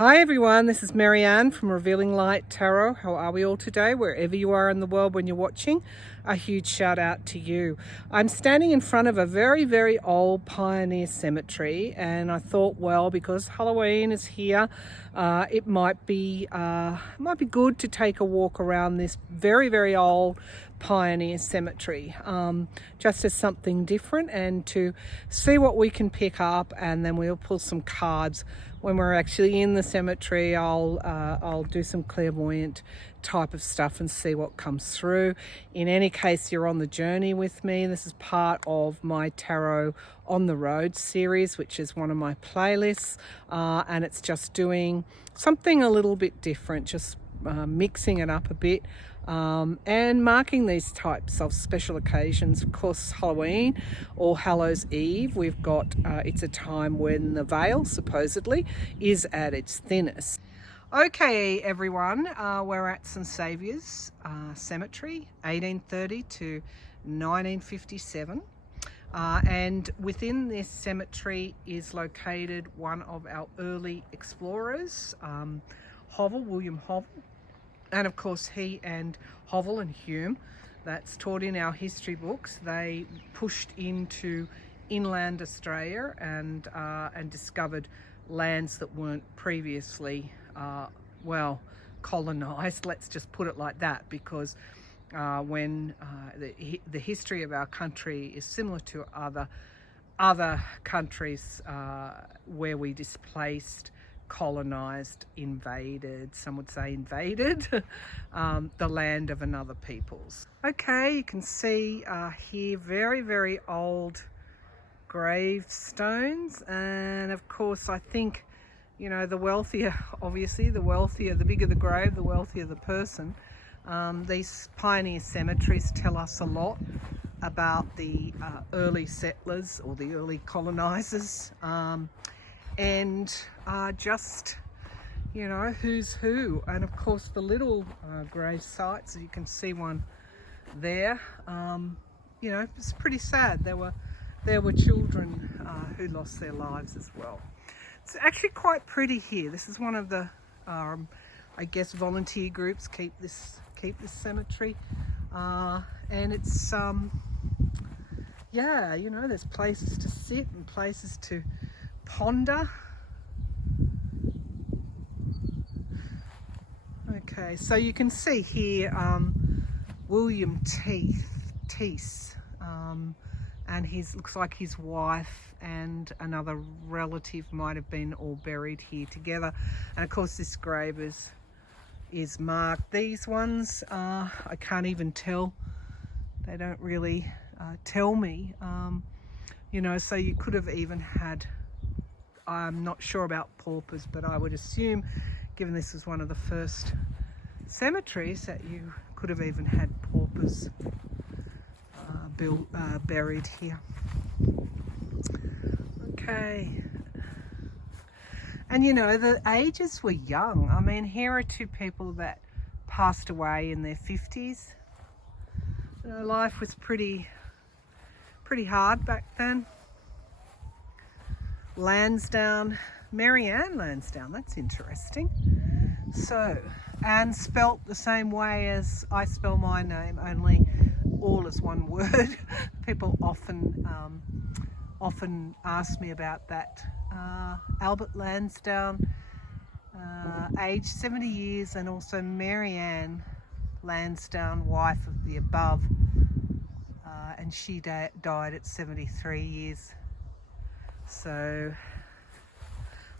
Hi everyone, this is Marianne from Revealing Light Tarot. How are we all today? Wherever you are in the world when you're watching, a huge shout out to you. I'm standing in front of a very, very old pioneer cemetery, and I thought, well, because Halloween is here, it might be good to take a walk around this very, very old pioneer cemetery, just as something different, and to see what we can pick up, and then we'll pull some cards. When we're actually in the cemetery, I'll do some clairvoyant type of stuff and see what comes through. In any case, you're on the journey with me. This is part of my Tarot on the Road series, which is one of my playlists, and it's just doing something a little bit different, just mixing it up a bit. And marking these types of special occasions. Of course, Halloween or Hallows Eve, we've got it's a time when the veil supposedly is at its thinnest. Okay everyone, we're at St Saviour's Cemetery, 1830 to 1957, and within this cemetery is located one of our early explorers, Hovel, William Hovel. And of course, he and Hovel and Hume, that's taught in our history books, they pushed into inland Australia and discovered lands that weren't previously, colonised. Let's just put it like that, because when the history of our country is similar to other countries where we displaced, colonized, invaded, some would say invaded, the land of another people's. Okay, you can see here very, very old gravestones, and of course I think, you know, the wealthier, obviously, the bigger the grave, the wealthier the person. These pioneer cemeteries tell us a lot about the early settlers or the early colonizers, and just, you know, who's who. And of course the little grave sites, you can see one there, you know, it's pretty sad. There were children who lost their lives as well. It's actually quite pretty here. This is one of the I guess volunteer groups keep this cemetery, and it's yeah, you know, there's places to sit and places to ponder. Okay, so you can see here William Teese, and looks like his wife and another relative might have been all buried here together. And of course this grave is marked. These ones I can't even tell, they don't really tell me, you know, so you could have even had, I'm not sure about paupers, but I would assume, given this was one of the first cemeteries, that you could have even had paupers buried here. Okay. And you know, the ages were young. I mean, here are two people that passed away in their 50s. You know, life was pretty hard back then. Lansdowne, Marianne Lansdowne, that's interesting. So, and spelt the same way as I spell my name, only all as one word. People often ask me about that. Albert Lansdowne, aged 70 years, and also Marianne Lansdowne, wife of the above, and she died at 73 years. So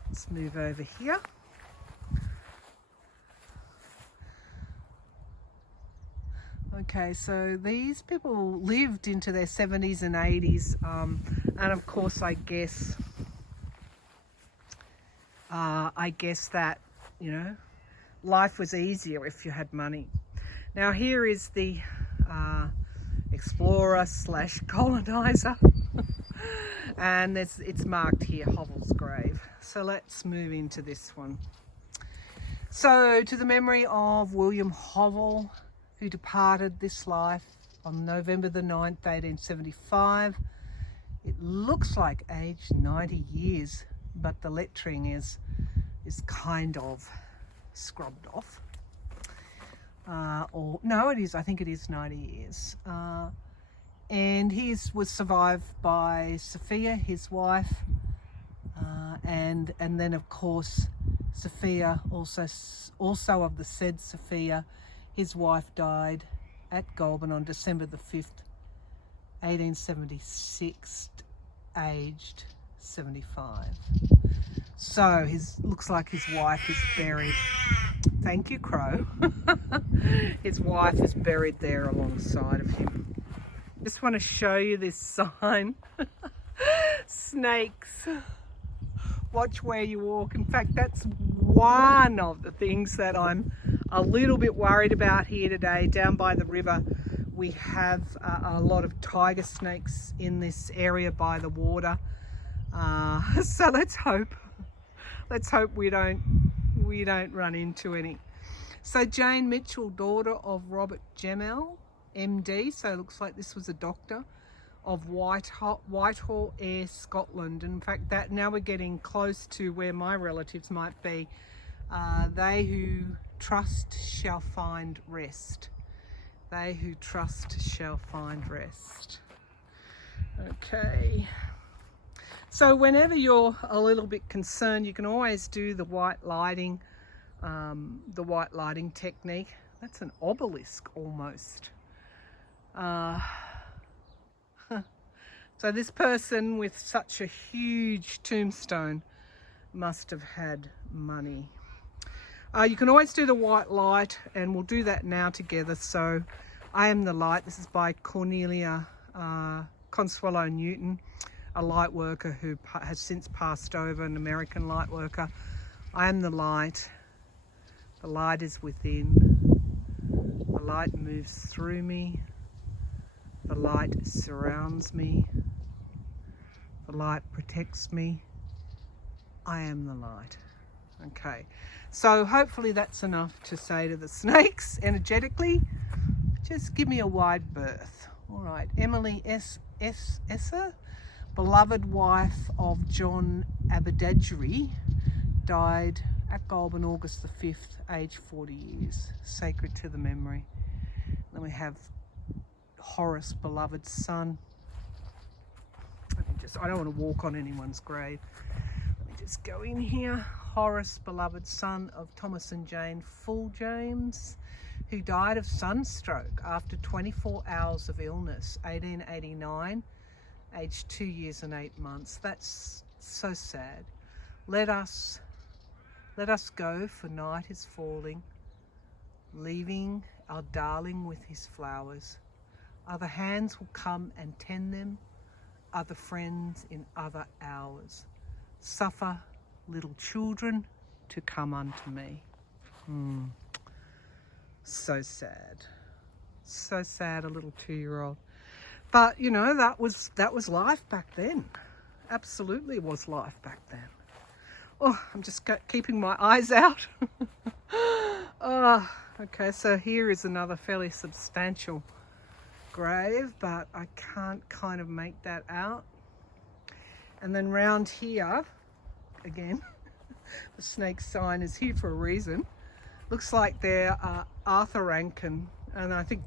let's move over here. Okay, so these people lived into their 70s and 80s, and of course I guess that, you know, life was easier if you had money. Now here is the explorer / colonizer and it's marked here, Hovel's grave. So let's move into this one. So, to the memory of William Hovel, who departed this life on November the 9th, 1875. It looks like aged 90 years, but the lettering is kind of scrubbed off. Or no, it is, I think it is 90 years. And he was survived by Sophia, his wife, and then of course Sophia, also of the said Sophia, his wife died at Goulburn on December the 5th, 1876, aged 75. So looks like his wife is buried. Thank you, Crow. His wife is buried there alongside of him. Just want to show you this sign. Snakes. Watch where you walk. In fact, that's one of the things that I'm a little bit worried about here today. Down by the river, we have a lot of tiger snakes in this area by the water. So let's hope we don't run into any. So Jane Mitchell, daughter of Robert Gemmell, MD, so it looks like this was a doctor, of Whitehall, Ayr, Scotland. In fact, that now we're getting close to where my relatives might be. They who trust shall find rest. They who trust shall find rest. Okay. So whenever you're a little bit concerned, you can always do the white lighting technique. That's an obelisk almost. So this person with such a huge tombstone must have had money. You can always do the white light, and we'll do that now together. So I Am the Light. This is by Cornelia Consuelo Newton, a light worker who has since passed over, an American light worker. I am the light. The light is within. The light moves through me. The light surrounds me. The light protects me. I am the light. Okay, so hopefully that's enough to say to the snakes energetically, just give me a wide berth. All right, Emily Esser, beloved wife of John Aberdadgery, died at Goulburn August the 5th, aged 40 years. Sacred to the memory. Then we have Horace, beloved son. I don't want to walk on anyone's grave. Let me just go in here. Horace, beloved son of Thomas and Jane Full James, who died of sunstroke after 24 hours of illness, 1889, aged 2 years and 8 months. That's so sad. Let us go, for night is falling, leaving our darling with his flowers. Other hands will come and tend them, other friends in other hours. Suffer little children to come unto me. So sad. So sad, a little 2-year-old. But you know, that was life back then. Absolutely was life back then. Oh, I'm just keeping my eyes out. Oh, okay, so here is another fairly substantial grave, but I can't kind of make that out. And then round here, again, the snake sign is here for a reason. Looks like they're Arthur Rankin, and I think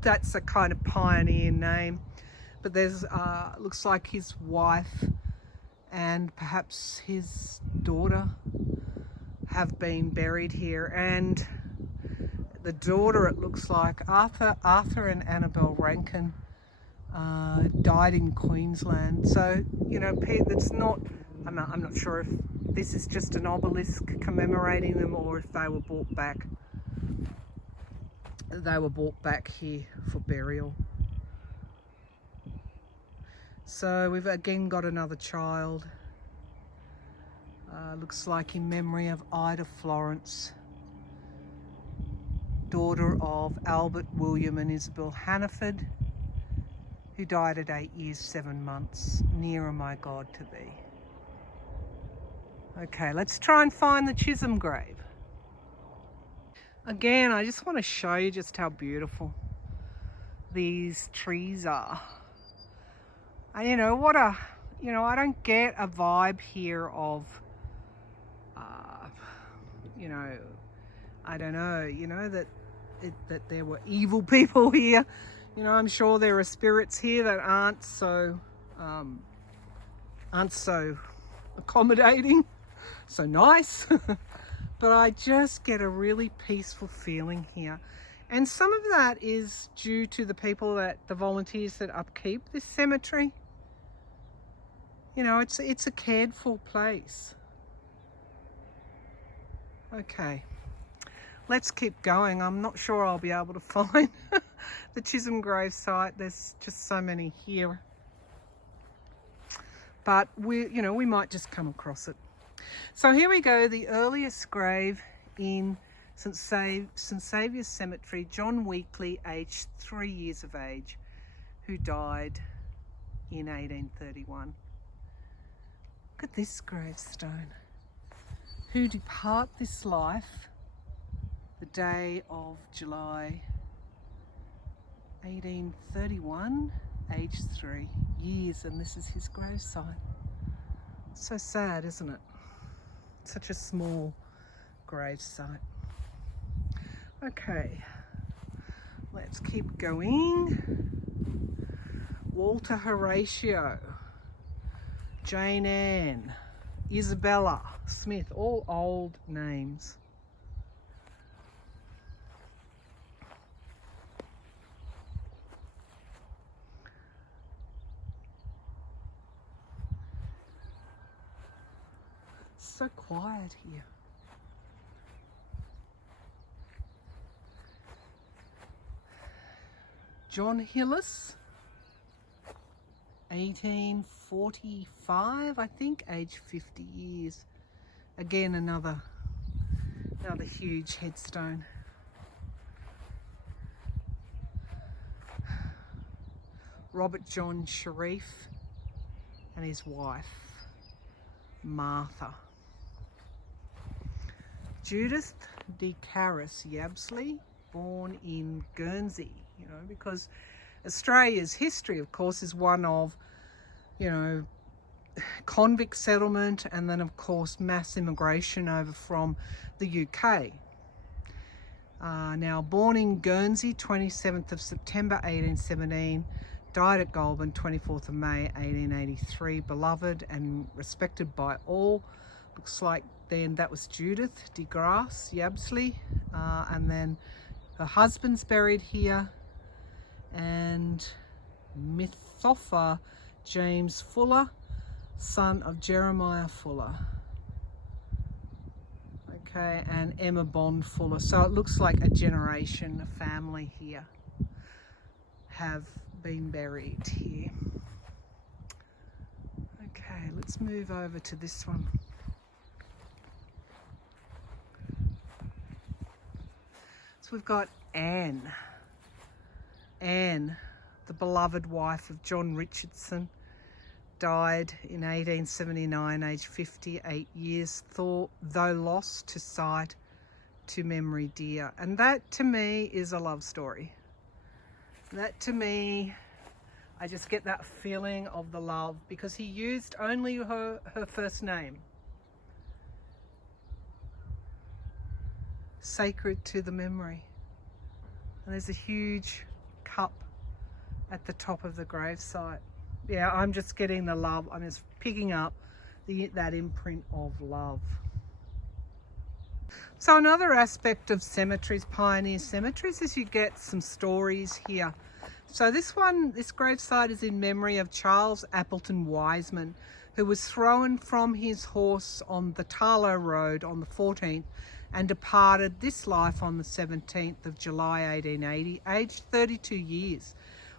that's a kind of pioneer name. But there's looks like his wife and perhaps his daughter have been buried here, and the daughter, it looks like Arthur and Annabel Rankin, died in Queensland. So you know, it's not. I'm not sure if this is just an obelisk commemorating them, or if they were brought back. They were brought back here for burial. So we've again got another child. Looks like in memory of Ida Florence, daughter of Albert, William and Isabel Hannaford, who died at 8 years, 7 months. Nearer, my God, to thee. Okay, let's try and find the Chisholm Grave. Again, I just want to show you just how beautiful these trees are. And you know, I don't get a vibe here of you know, I don't know, you know, that there were evil people here. You know, I'm sure there are spirits here that aren't so accommodating, so nice. But I just get a really peaceful feeling here. And some of that is due to the people the volunteers that upkeep this cemetery. You know, it's a cared for place. Okay, let's keep going. I'm not sure I'll be able to find the Chisholm Grave site. There's just so many here. But we might just come across it. So here we go, the earliest grave in St Saviour's Cemetery, John Weekly, aged 3 years of age, who died in 1831. Look at this gravestone. Who depart this life the day of July 1831, aged 3 years, and this is his gravesite. So sad, isn't it? Such a small gravesite. Okay, let's keep going. Walter Horatio, Jane Ann, Isabella Smith, all old names. So quiet here. John Hillis, 1845, I think, age 50 years. Again, another huge headstone. Robert John Sharif and his wife, Martha. Judith de Caris Yabsley, born in Guernsey, you know, because Australia's history, of course, is one of, you know, convict settlement and then, of course, mass immigration over from the UK. Now, born in Guernsey, 27th of September 1817, died at Goulburn, 24th of May 1883, beloved and respected by all. Looks like then that was Judith de Grasse Yabsley, and then her husband's buried here, and Mithofa James Fuller, son of Jeremiah Fuller. Okay, and Emma Bond Fuller. So it looks like a generation, a family here have been buried here. Okay, let's move over to this one. So we've got Anne. Anne, the beloved wife of John Richardson, died in 1879, aged 58 years, though lost to sight, to memory dear. And that to me is a love story. That to me, I just get that feeling of the love, because he used only her first name. Sacred to the memory. And there's a huge cup at the top of the gravesite. Yeah, I'm just getting the love. I'm just picking up that imprint of love. So another aspect of cemeteries, pioneer cemeteries, is you get some stories here. So this gravesite is in memory of Charles Appleton Wiseman, who was thrown from his horse on the Tarlow Road on the 14th and departed this life on the 17th of July 1880, aged 32 years.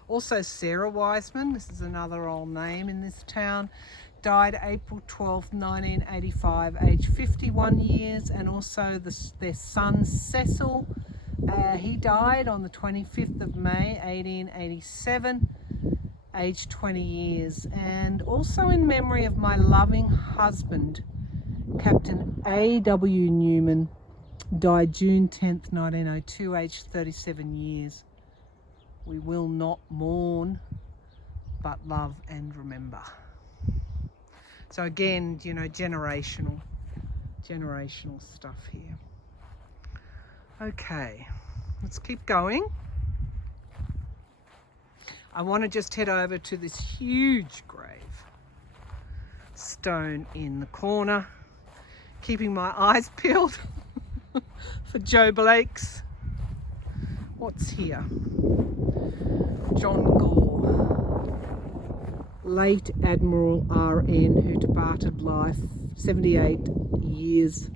Also Sarah Wiseman, this is another old name in this town, died April 12th, 1985, aged 51 years, and also their son Cecil, he died on the 25th of May 1887, aged 20 years. And also in memory of my loving husband, Captain A.W. Newman, died June 10th, 1902, aged 37 years. We will not mourn, but love and remember. So again, you know, generational generational stuff here. Okay, let's keep going. I want to just head over to this huge grave stone in the corner, keeping my eyes peeled for Joe Blake's. What's here? John Gore, late Admiral RN, who departed life 78 years.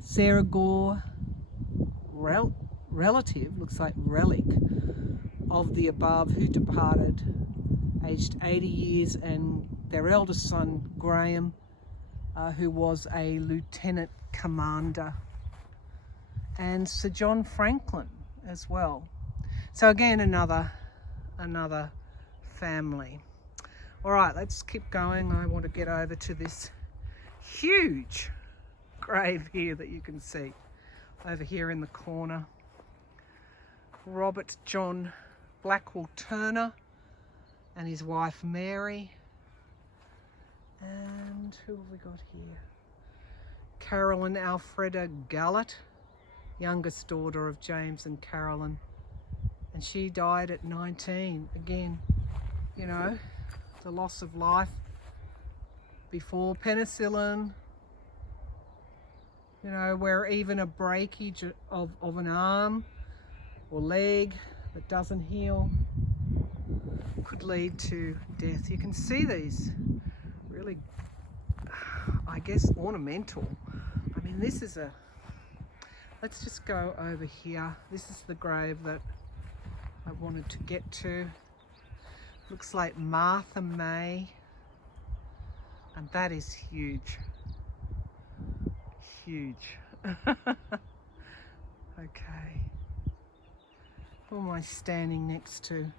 Sarah Gore, relative, looks like relic of the above, who departed aged 80 years, and their eldest son Graham, who was a lieutenant commander, and Sir John Franklin as well. So again, another family. All right, let's keep going. I want to get over to this huge grave here that you can see over here in the corner. Robert John Blackwell Turner and his wife Mary. And who have we got here? Carolyn Alfreda Gallot, youngest daughter of James and Carolyn. And she died at 19. Again, you know, the loss of life before penicillin, you know, where even a breakage of an arm or leg that doesn't heal could lead to death. You can see these really, I guess, ornamental. I mean, this is a, let's just go over here. This is the grave that I wanted to get to. Looks like Martha May, and that is huge. Huge. Okay. Who am I standing next to?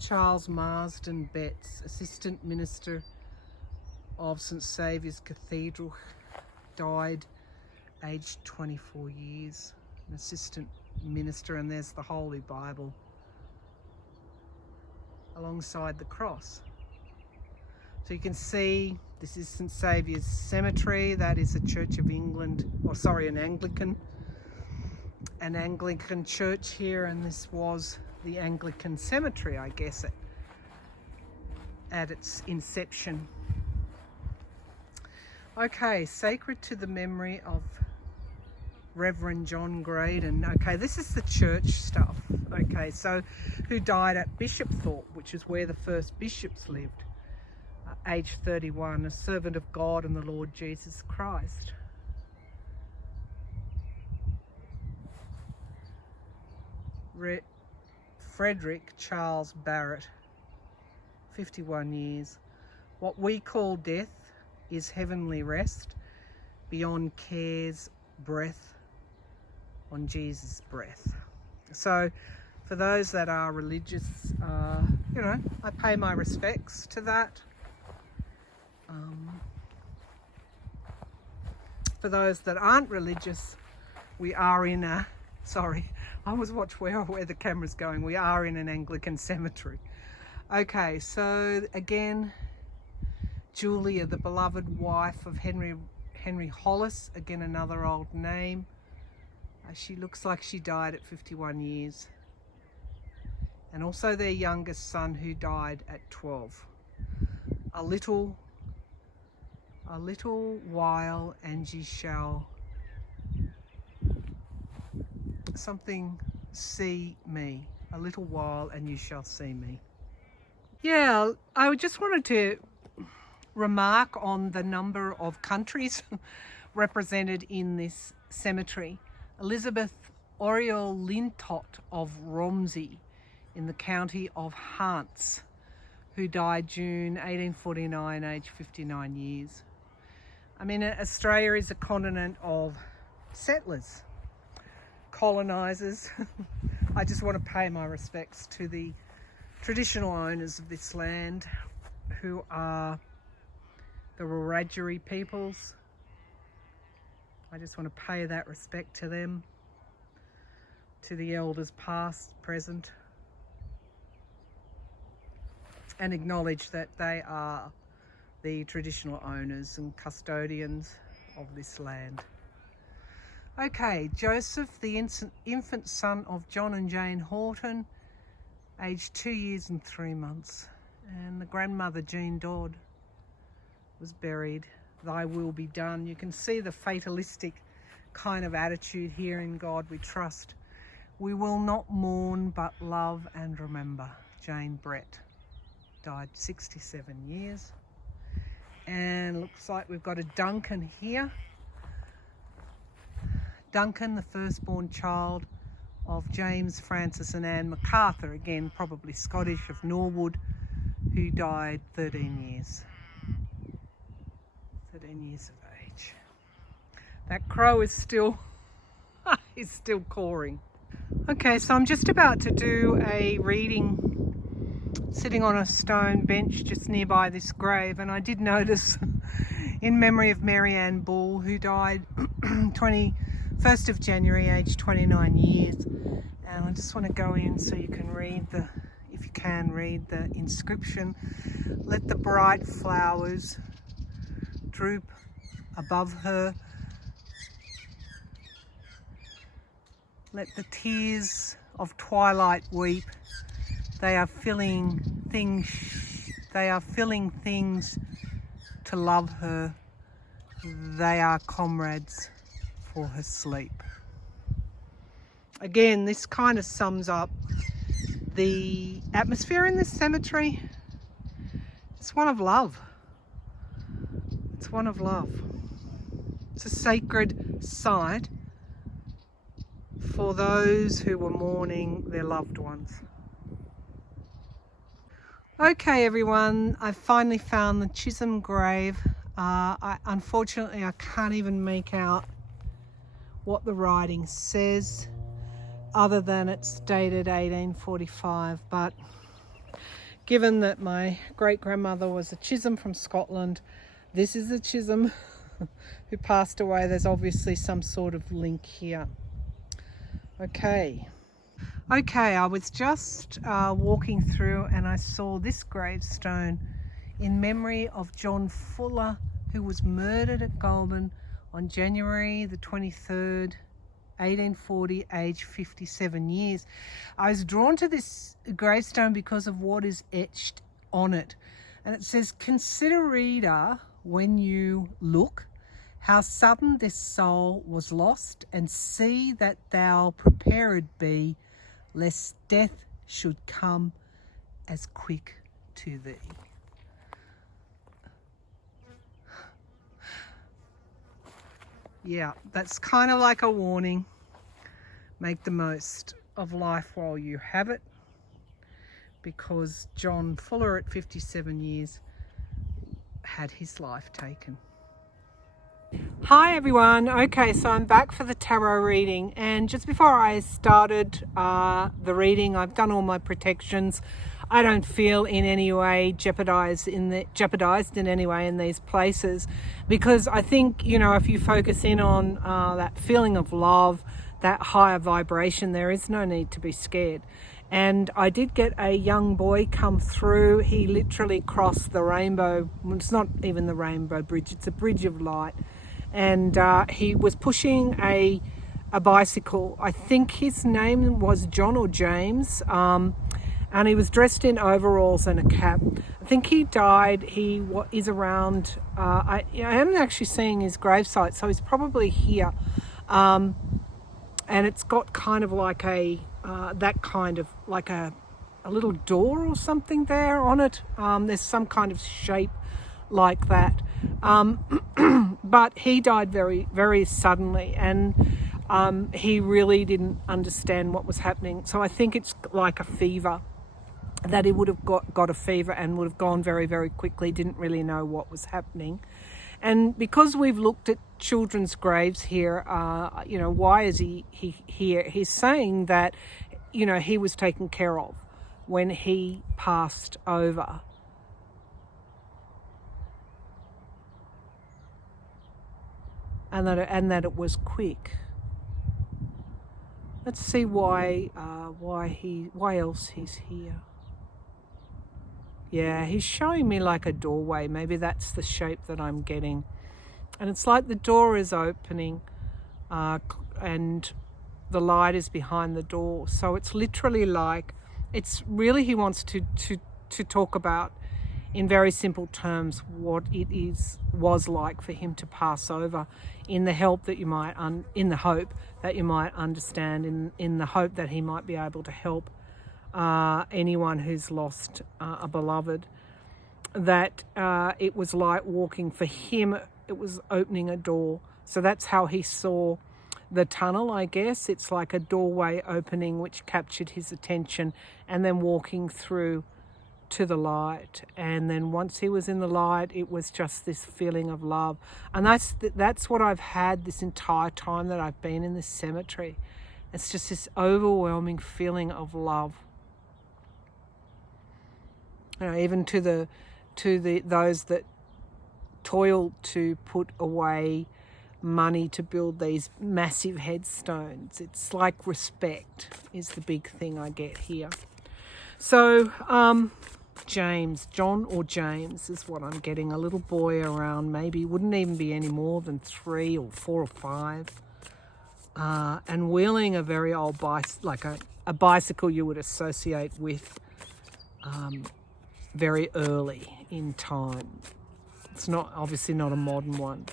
Charles Marsden Betts, Assistant Minister of St Saviour's Cathedral, died aged 24 years. An Assistant Minister, and there's the Holy Bible alongside the cross. So you can see this is St Saviour's Cemetery. That is a Church of England, or sorry, an Anglican church here, and this was the Anglican cemetery, I guess, at its inception. Okay, sacred to the memory of Reverend John Graydon. Okay, this is the church stuff. Okay, so who died at Bishopthorpe, which is where the first bishops lived, age 31, a servant of God and the Lord Jesus Christ. Frederick Charles Barrett, 51 years. What we call death is heavenly rest beyond care's breath on Jesus' breath. So for those that are religious, you know, I pay my respects to that. For those that aren't religious, we are in a, sorry, I always watch where the camera's going. We are in an Anglican cemetery. Okay, so again, Julia, the beloved wife of Henry Hollis, again another old name. She looks like she died at 51 years. And also their youngest son, who died at 12. A little while and ye shall something see me. A little while and you shall see me. Yeah, I just wanted to remark on the number of countries represented in this cemetery. Elizabeth Oriel Lintott of Romsey in the county of Hants, who died June 1849, aged 59 years. I mean, Australia is a continent of settlers, colonisers. I just want to pay my respects to the traditional owners of this land, who are the Wiradjuri peoples. I just want to pay that respect to them, to the elders past, present, and acknowledge that they are the traditional owners and custodians of this land. Okay, Joseph, the infant son of John and Jane Horton, aged 2 years and 3 months. And the grandmother, Jean Dodd, was buried. Thy will be done. You can see the fatalistic kind of attitude here. In God we trust. We will not mourn but love and remember. Jane Brett died 67 years. And looks like we've got a Duncan here. Duncan, the firstborn child of James, Francis and Anne MacArthur, again probably Scottish, of Norwood, who died 13 years of age. That crow is still cawing. Okay, so I'm just about to do a reading sitting on a stone bench just nearby this grave, and I did notice in memory of Mary Ann Bull, who died 21st of January, aged 29 years. And I just want to go in so you can read if you can read the inscription. Let the bright flowers droop above her. Let the tears of twilight weep. They are filling things to love her. They are comrades for her sleep. Again, this kind of sums up the atmosphere in this cemetery. It's one of love. It's one of love. It's a sacred site for those who were mourning their loved ones. Okay everyone, I finally found the Chisholm Grave. Unfortunately I can't even make out what the writing says, other than it's dated 1845, but given that my great-grandmother was a Chisholm from Scotland, this is a Chisholm who passed away. There's obviously some sort of link here. Okay, I was just walking through and I saw this gravestone in memory of John Fuller, who was murdered at Goulburn on January the 23rd, 1840, aged 57 years. I was drawn to this gravestone because of what is etched on it. And it says, "Consider, reader, when you look, how sudden this soul was lost, and see that thou prepared be, lest death should come as quick to thee." Yeah, that's kind of like a warning. Make the most of life while you have it, because John Fuller at 57 years had his life taken. Hi everyone. Okay, so I'm back for the tarot reading, and just before I started the reading, I've done all my protections. I don't feel in any way jeopardized in any way in these places, because I think, you know, if you focus in on that feeling of love, that higher vibration, there is no need to be scared. And I did get a young boy come through. He literally crossed the rainbow. It's not even the rainbow bridge, it's a bridge of light. And he was pushing a bicycle. I think his name was John or James. And he was dressed in overalls and a cap. I think he died. He is around, I am actually seeing his gravesite, so he's probably here. And it's got kind of like a little door or something there on it. There's some kind of shape like that. But he died very, very suddenly, and he really didn't understand what was happening. So I think it's like a fever, that he would have got a fever and would have gone very, very quickly, didn't really know what was happening. And because we've looked at children's graves here, you know, why is he here? He's saying that, you know, he was taken care of when he passed over. And that it was quick. Let's see why else he's here. Yeah, he's showing me like a doorway. Maybe that's the shape that I'm getting. And it's like the door is opening. and the light is behind the door. So it's literally like, it's really, he wants to talk about in very simple terms what it was like for him to pass over, in the help that you might in the hope that you might understand, in the hope that he might be able to help anyone who's lost a beloved. That it was like walking for him, it was opening a door. So that's how he saw the tunnel, I guess. It's like a doorway opening which captured his attention, and then walking through to the light. And then once he was in the light, it was just this feeling of love. And that's what I've had this entire time that I've been in this cemetery. It's just this overwhelming feeling of love. You know, even to those that toil to put away money to build these massive headstones. It's like respect is the big thing I get here. So James, John or James is what I'm getting. A little boy around, maybe wouldn't even be any more than 3 or 4 or 5, and wheeling a very old bicycle, like a bicycle you would associate with very early in time. It's not, obviously not a modern one.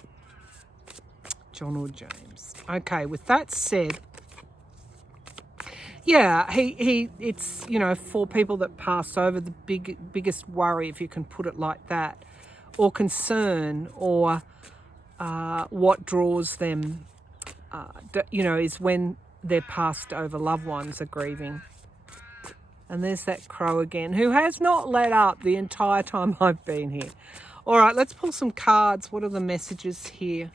John or James. Okay, with that said, yeah, it's, you know, for people that pass over, the biggest worry, if you can put it like that, or concern, or what draws them, you know, is when their passed over loved ones are grieving. And there's that crow again, who has not let up the entire time I've been here. All right, let's pull some cards. What are the messages here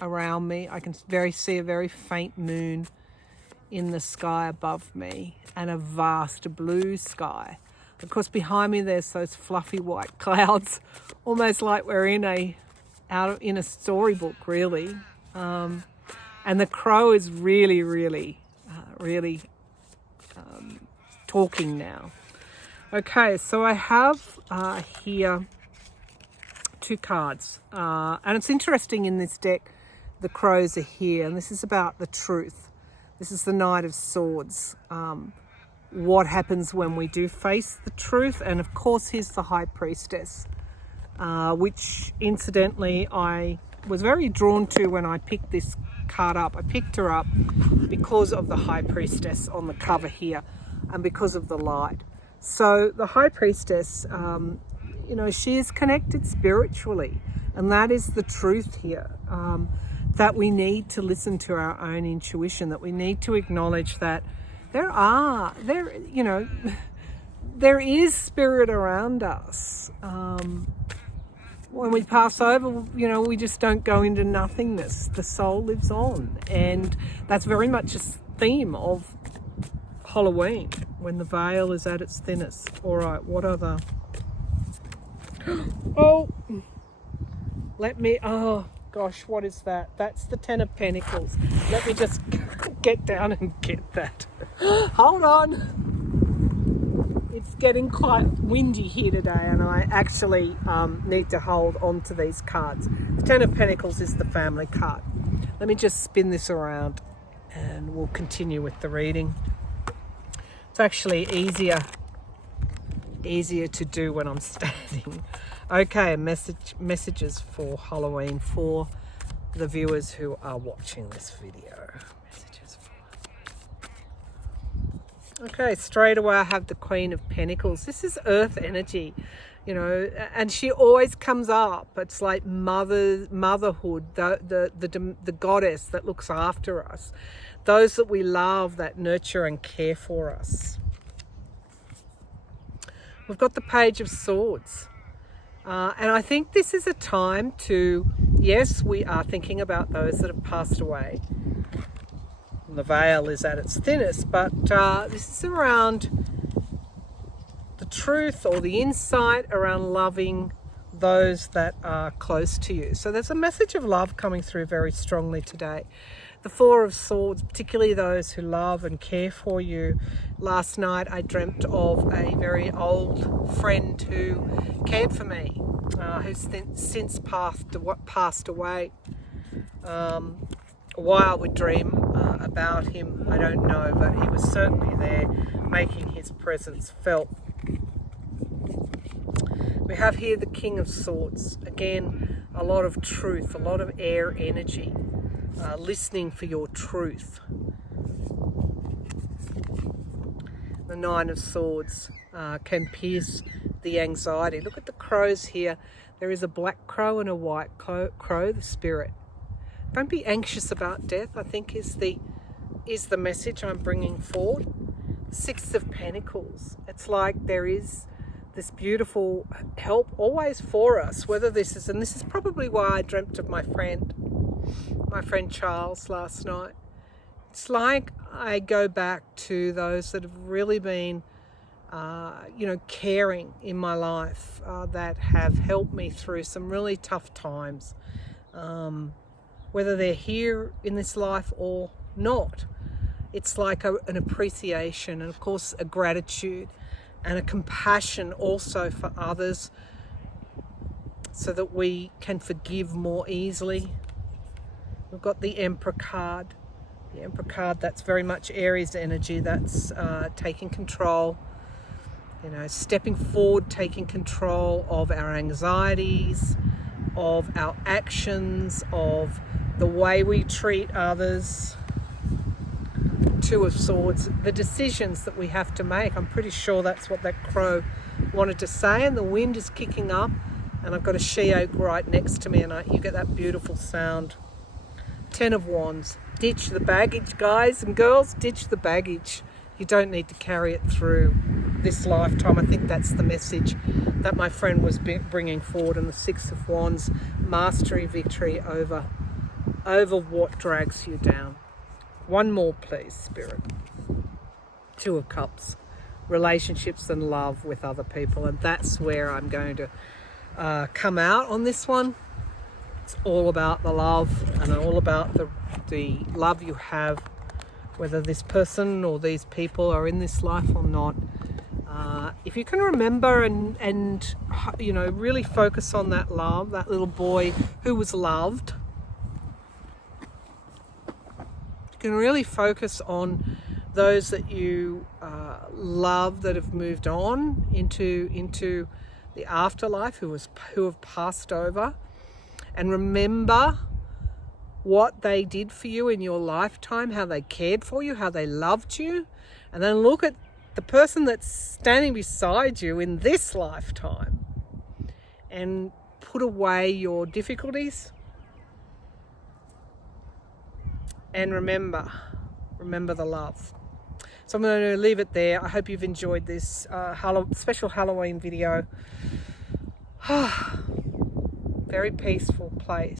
around me? I can see a very faint moon in the sky above me, and a vast blue sky. Of course, behind me there's those fluffy white clouds, almost like we're in a storybook, really. And the crow is really talking now. Okay, so I have here 2 cards, and it's interesting in this deck, the crows are here, and this is about the truth. This is the Knight of Swords. What happens when we do face the truth? And of course, here's the High Priestess, which incidentally I was very drawn to when I picked this card up. I picked her up because of the High Priestess on the cover here, and because of the light. So the High Priestess, you know, she is connected spiritually, and that is the truth here. That we need to listen to our own intuition, that we need to acknowledge that there is spirit around us. When we pass over, you know, we just don't go into nothingness. The soul lives on, and that's very much a theme of Halloween, when the veil is at its thinnest. All right, what other? Oh gosh, what is that? That's the 10 of Pentacles. Let me just get down and get that. Hold on. It's getting quite windy here today, and I actually need to hold on to these cards. The 10 of Pentacles is the family card. Let me just spin this around and we'll continue with the reading. It's actually easier to do when I'm standing. Okay, messages for Halloween for the viewers who are watching this video. Messages for... Okay, straight away I have the Queen of Pentacles. This is earth energy, you know, and she always comes up. It's like motherhood, the goddess that looks after us, those that we love, that nurture and care for us. We've got the Page of Swords. And I think this is a time to, yes, we are thinking about those that have passed away. The veil is at its thinnest, but this is around the truth or the insight around loving those that are close to you. So there's a message of love coming through very strongly today. The Four of Swords, particularly those who love and care for you. Last night I dreamt of a very old friend who cared for me, who's since passed away. why I would dream about him, I don't know, but he was certainly there, making his presence felt. We have here the King of Swords. Again, a lot of truth, a lot of air energy, listening for your truth. The Nine of Swords can pierce the anxiety. Look at the crows here. There is a black crow and a white crow, the spirit. Don't be anxious about death, I think is the message I'm bringing forward. Six of Pentacles. It's like there is this beautiful help always for us, whether this is, and this is probably why I dreamt of my friend Charles last night. It's like I go back to those that have really been, caring in my life, that have helped me through some really tough times, whether they're here in this life or not. It's like an appreciation, and of course a gratitude and a compassion also for others, so that we can forgive more easily. We've got the Emperor card. The Emperor card, that's very much Aries energy. That's taking control, stepping forward, taking control of our anxieties, of our actions, of the way we treat others. Two of Swords, the decisions that we have to make. I'm pretty sure that's what that crow wanted to say, and the wind is kicking up, and I've got a she oak right next to me, and you get that beautiful sound. Ten of Wands. Ditch the baggage, guys and girls. Ditch the baggage. You don't need to carry it through this lifetime. I think that's the message that my friend was bringing forward. And the Six of Wands, mastery, victory over what drags you down. One more, please, Spirit. Two of Cups. Relationships and love with other people. And that's where I'm going to come on this one. It's all about the love, and all about the love you have, whether this person or these people are in this life or not. If you can remember and really focus on that love, that little boy who was loved. You can really focus on those that you love that have moved on into the afterlife, who have passed over. And remember what they did for you in your lifetime, how they cared for you, how they loved you. And then look at the person that's standing beside you in this lifetime, and put away your difficulties. And remember the love. So I'm going to leave it there. I hope you've enjoyed this special Halloween video. Very peaceful place.